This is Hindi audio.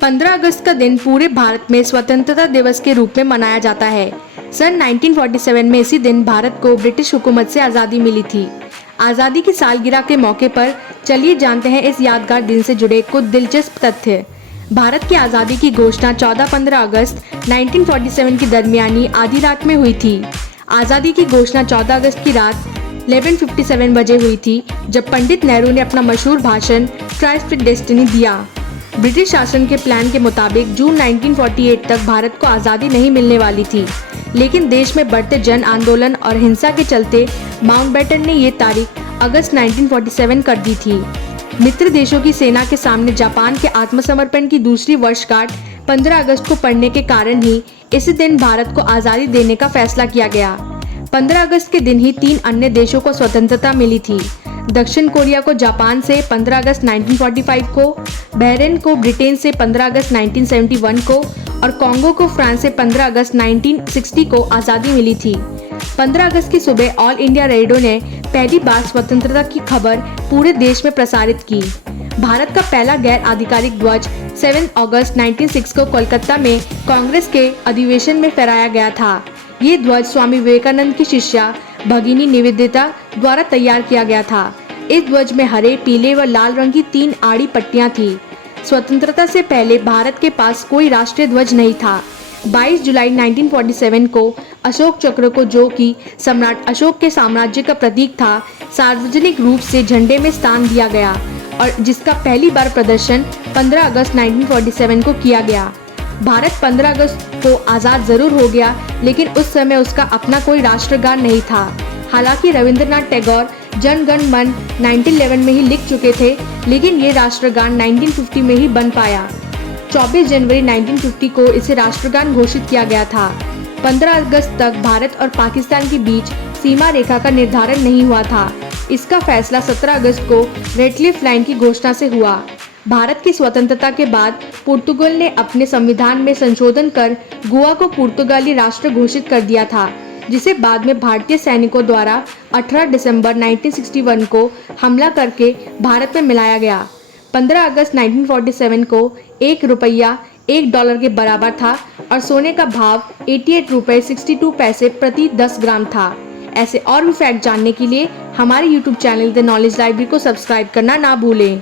15 अगस्त का दिन पूरे भारत में स्वतंत्रता दिवस के रूप में मनाया जाता है। सन 1947 में इसी दिन भारत को ब्रिटिश हुकूमत से आज़ादी मिली थी। आज़ादी की सालगिरह के मौके पर चलिए जानते हैं इस यादगार दिन से जुड़े कुछ दिलचस्प तथ्य। भारत की आज़ादी की घोषणा 14-15 अगस्त 1947 की दरमियानी आधी रात में हुई थी। आज़ादी की घोषणा 14 अगस्त की रात 11:57 बजे हुई थी, जब पंडित नेहरू ने अपना मशहूर भाषण ट्राइस्ट विद डेस्टिनी दिया। ब्रिटिश शासन के प्लान के मुताबिक जून 1948 तक भारत को आज़ादी नहीं मिलने वाली थी, लेकिन देश में बढ़ते जन आंदोलन और हिंसा के चलते माउंटबेटन ने ये तारीख अगस्त 1947 कर दी थी। मित्र देशों की सेना के सामने जापान के आत्मसमर्पण की दूसरी वर्षगांठ 15 अगस्त को पड़ने के कारण ही इसी दिन भारत को आज़ादी देने का फैसला किया गया। 15 अगस्त के दिन ही 3 अन्य देशों को स्वतंत्रता मिली थी। दक्षिण कोरिया को जापान से 15 अगस्त 1945 को, बहरीन को ब्रिटेन से 15 अगस्त 1971 को और कांगो को फ्रांस से 15 अगस्त 1960 को आज़ादी मिली थी। 15 अगस्त की सुबह ऑल इंडिया रेडियो ने पहली बार स्वतंत्रता की खबर पूरे देश में प्रसारित की। भारत का पहला गैर आधिकारिक ध्वज 7 अगस्त 1906 को कोलकाता में कांग्रेस के अधिवेशन में फहराया गया था। ये ध्वज स्वामी विवेकानंद की शिष्या भगिनी निवेदिता द्वारा तैयार किया गया था। इस ध्वज में हरे, पीले व लाल रंग की 3 आड़ी पट्टियां थी। स्वतंत्रता से पहले भारत के पास कोई राष्ट्रीय ध्वज नहीं था। 22 जुलाई 1947 को अशोक चक्र को, जो कि सम्राट अशोक के साम्राज्य का प्रतीक था, सार्वजनिक रूप से झंडे में स्थान दिया गया और जिसका पहली बार प्रदर्शन 15 अगस्त 1947 को किया गया। भारत 15 अगस्त को आज़ाद जरूर हो गया, लेकिन उस समय उसका अपना कोई राष्ट्रगान नहीं था। हालांकि रविंद्रनाथ टैगोर जन गण मन 1911 में ही लिख चुके थे, लेकिन ये राष्ट्रगान 1950 में ही बन पाया। 24 जनवरी 1950 को इसे राष्ट्रगान घोषित किया गया था। 15 अगस्त तक भारत और पाकिस्तान के बीच सीमा रेखा का निर्धारण नहीं हुआ था। इसका फैसला 17 अगस्त को रेडक्लिफ लाइन की घोषणा से हुआ। भारत की स्वतंत्रता के बाद पुर्तगाल ने अपने संविधान में संशोधन कर गोवा को पुर्तगाली राष्ट्र घोषित कर दिया था, जिसे बाद में भारतीय सैनिकों द्वारा 18 दिसंबर 1961 को हमला करके भारत में मिलाया गया। 15 अगस्त 1947 को 1 रुपया $1 के बराबर था और सोने का भाव 88 रुपये 62 पैसे प्रति 10 ग्राम था। ऐसे और भी फैक्ट जानने के लिए हमारे YouTube channel the knowledge library को सब्सक्राइब करना ना भूलें।